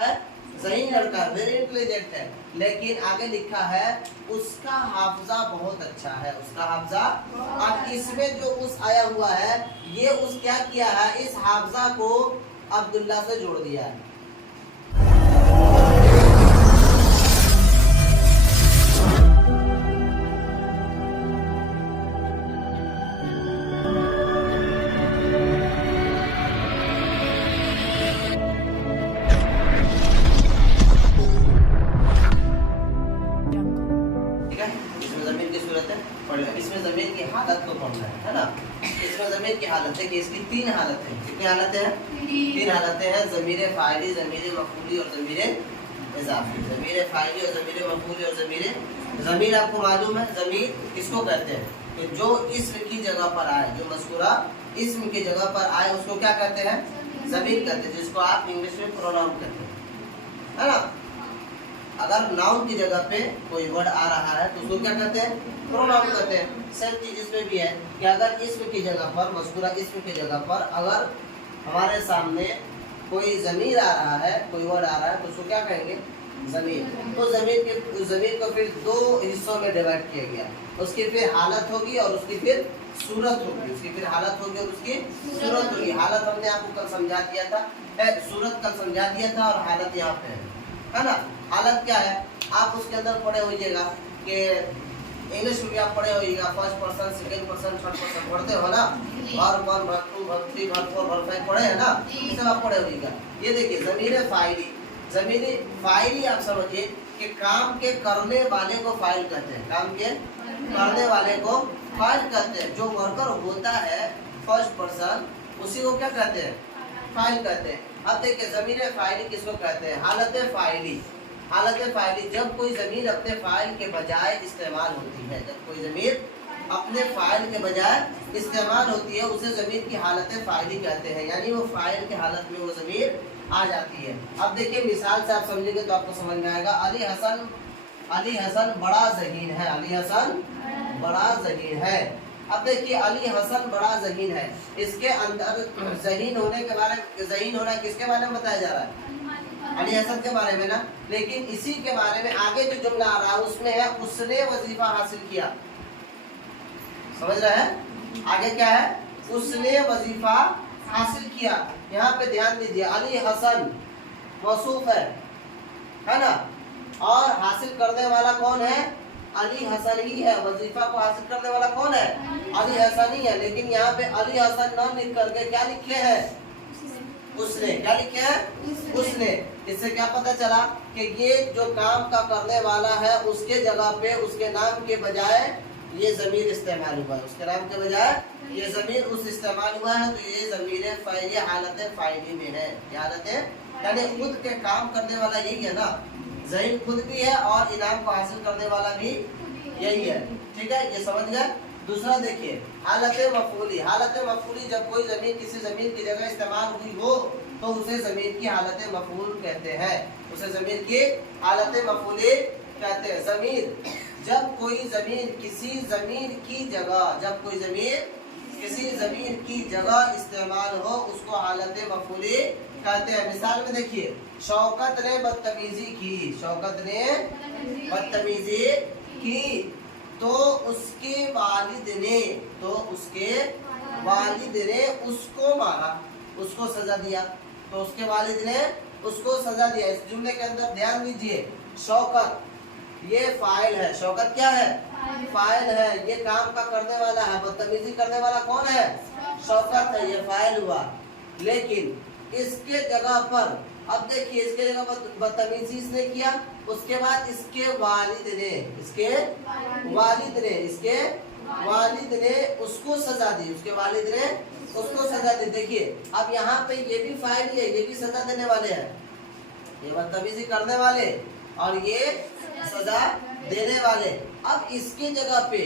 है ज़हीन लड़का, very intelligent है, लेकिन आगे लिखा है उसका हाफजा बहुत अच्छा है, उसका हाफजा। अब इसमें जो उस आया हुआ है, ये उस क्या किया है, इस हाफजा को अब्दुल्ला से जोड़ दिया है। इसमें ज़मीर की हालत को पढ़ना है ना। इसमें ज़मीर की हालत है कि इसकी तीन हालत है। कितनी हालतें हैं? तीन हालतें हैं, ज़मीर फ़ाइली, ज़मीर मफ़ूली और ज़मीर इज़ाफ़ी। ज़मीर फ़ाइली और ज़मीर मफ़ूली और ज़मीर आपको मालूम है ज़मीर किसको कहते हैं? कि जो इस्म की जगह पर आए, जो मज़कूरा इस्म की जगह पर आए उसको क्या कहते हैं? ज़मीर कहते हैं, जिसको आप इंग्लिश में प्रोनाउन कहते हैं, है ना। अगर नाउन की जगह पे कोई वर्ड आ रहा है तो उसको क्या कहते हैं? प्रोनाउन कहते हैं। सेम चीज इसमें भी है कि अगर इस्म की जगह पर, मज़कूरा इस्म की जगह पर अगर हमारे सामने कोई ज़मीर आ रहा है, कोई वर्ड आ रहा है, तो उसको क्या कहेंगे? ज़मीर। तो ज़मीर को फिर दो हिस्सों में डिवाइड किया गया। उसकी फिर हालत होगी और उसकी फिर सूरत होगी। उसकी फिर हालत होगी और उसकी सूरत होगी। हालत हमने आपको कल समझा दिया था, सूरत कल समझा दिया था, और हालत यहाँ पे है ना। हालत क्या है? आप उसके अंदर पढ़े होइएगा कि इंग्लिश में भी आप पढ़े होइएगा, first person, second person, third person पढ़ते हो ना। Verb 1, verb 2, verb 3, verb 4, verb 5 पढ़े हैं ना, ये सब आप पढ़े होइएगा। ये देखिए ज़मीर फ़ाइली, ज़मीर फ़ाइली आप समझिए कि काम के करने वाले को फाइल कहते हैं। काम के करने वाले को फाइल कहते हैं। जो वर्कर होता है फर्स्ट पर्सन, उसी को क्या कहते हैं? फाइल कहते हैं। अब देखिए ज़मीर फ़ाइली किसको कहते हैं? हालत फ़ाइली। हालत फ़ाइली जब कोई ज़मीर अपने फ़ाइल के बजाय इस्तेमाल होती है, जब कोई ज़मीर अपने फ़ाइल के बजाय इस्तेमाल होती है, उसे ज़मीर की हालत फ़ाइली कहते हैं। यानी वो फ़ाइल की हालत में वो ज़मीर आ जाती है। अब देखिए मिसाल से आप समझेंगे तो आपको समझ में आएगा। अली हसन बड़ा ज़हीन है। अली हसन बड़ा ज़हीन है। अब देखिए अली हसन बड़ा ज़हीन है, इसके अंदर ज़हीन होने के बारे में, ज़हीन होना किसके बारे में बताया जा रहा है? अली हसन के बारे में ना। लेकिन इसी के बारे में आगे जो जुमला आ रहा है उसमें है उसने वजीफा हासिल किया। समझ रहे हैं? आगे क्या है? उसने वजीफा हासिल किया। यहाँ पे ध्यान दीजिए, अली हसन मौसूफ है ना, और हासिल करने वाला कौन है? अली हसन ही है। वजीफा को हासिल करने वाला कौन है? अली हसन ही है। लेकिन यहाँ पे अली हसन न लिख करके क्या लिखे हैं? उसने। क्या लिखे हैं? उसने। इससे क्या पता चला कि ये जो काम का करने वाला है उसके जगह पे उसके नाम के बजाय ये ज़मीर इस्तेमाल हुआ है। उसके नाम के बजाय ये ज़मीर उस इस्तेमाल हुआ है, तो ये ज़मीर फ़ाइली हालत फ़ाइली में है। क्या हालत है? यानी खुद के काम करने वाला यही है ना, ज़हीन खुद भी है और इनाम को हासिल करने वाला भी यही है। ठीक है, ये समझ गए। दूसरा देखिए हालत मफ़ूली। हालत मफ़ूली जब कोई ज़मीर किसी ज़मीर की जगह इस्तेमाल हुई हो तो उसे ज़मीर की हालत मफ़ूल कहते हैं। उसे ज़मीर की हालत मफ़ूली कहते हैं। ज़मीर जब कोई ज़मीर किसी ज़मीर की जगह, जब कोई ज़मीर किसी ज़मीर की जगह इस्तेमाल हो उसको हालत मफ़ूली कहते हैं। मिसाल में देखिए, शौकत ने बदतमीजी की। शौकत ने बदतमीजी की तो उसके वालिद ने उसको मारा, उसको सजा दिया। तो उसके वालिद ने उसको सजा दिया। इस जुमले के अंदर ध्यान दीजिए, शौकत ये फाइल है। शौकत क्या है? फाइल है। ये काम का करने वाला है। बदतमीजी करने वाला कौन है? शौकत है। ये फाइल हुआ। लेकिन इसके जगह पर अब देखिए, इसके जगह पर बदतमीजी इसने किया, उसके बाद इसके वालिद ने उसको सजा दी। उसके वालिद ने उसको सजा दी। देखिए अब यहाँ पे ये भी फाइल है, ये भी सजा देने वाले हैं। ये बदतमीजी करने वाले और ये सजा देने वाले। अब इसकी जगह पे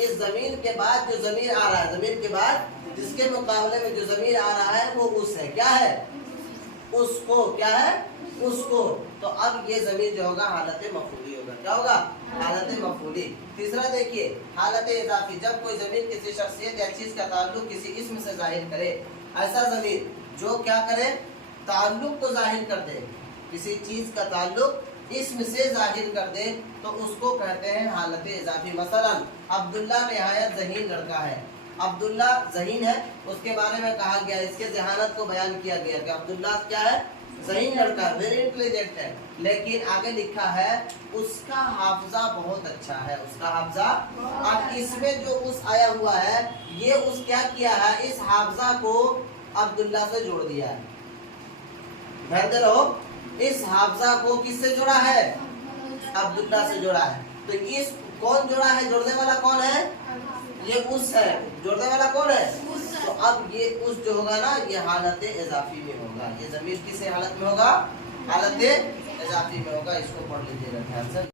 इस ज़मीर के बाद जो ज़मीर आ रहा है, ज़मीर के बाद जिसके मुकाबले में जो ज़मीर आ रहा है वो उस है। क्या है? उसको। क्या है? उसको। तो अब ये ज़मीर जो होगा हालत मफ़ूली होगा। क्या होगा? हालत मफ़ूली। तीसरा देखिए हालत इज़ाफ़ी। जब कोई ज़मीर किसी शख्सियत या चीज़ का ताल्लुक किसी इस्म से ज़ाहिर करे, ऐसा ज़मीर जो क्या करे? ताल्लुक को ज़ाहिर कर दे। किसी चीज का ताल्लुक इस्म से जाहिर कर दे तो उसको कहते हैं हालत इजाफी। मसलन अब्दुल्ला निहायत ज़हीन लड़का है। अब्दुल्ला ज़हीन है, उसके बारे में कहा गया, इसके जहानत को बयान किया गया कि अब्दुल्ला क्या है, ज़हीन लड़का है, वेरी इंटेलिजेंट है। लेकिन आगे लिखा है उसका हाफजा बहुत अच्छा है, उसका हाफजा। अब इसमें जो उस आया हुआ है, ये उस क्या किया है, इस हाफजा को अब्दुल्ला से जोड़ दिया है। ध्यान दे रहो, इस हाफजा को किससे जोड़ा है, अब्दुल्ला से जोड़ा है। तो इस कौन जोड़ा है, जोड़ने वाला कौन है, ये उस है, जोड़ने वाला कौन है, तो अब ये उस जो होगा ना, ये हालत इजाफी में होगा। ये ज़मीर किस हालत में होगा, हालत इजाफी में होगा। इसको पढ़ लीजिएगा ध्यान से।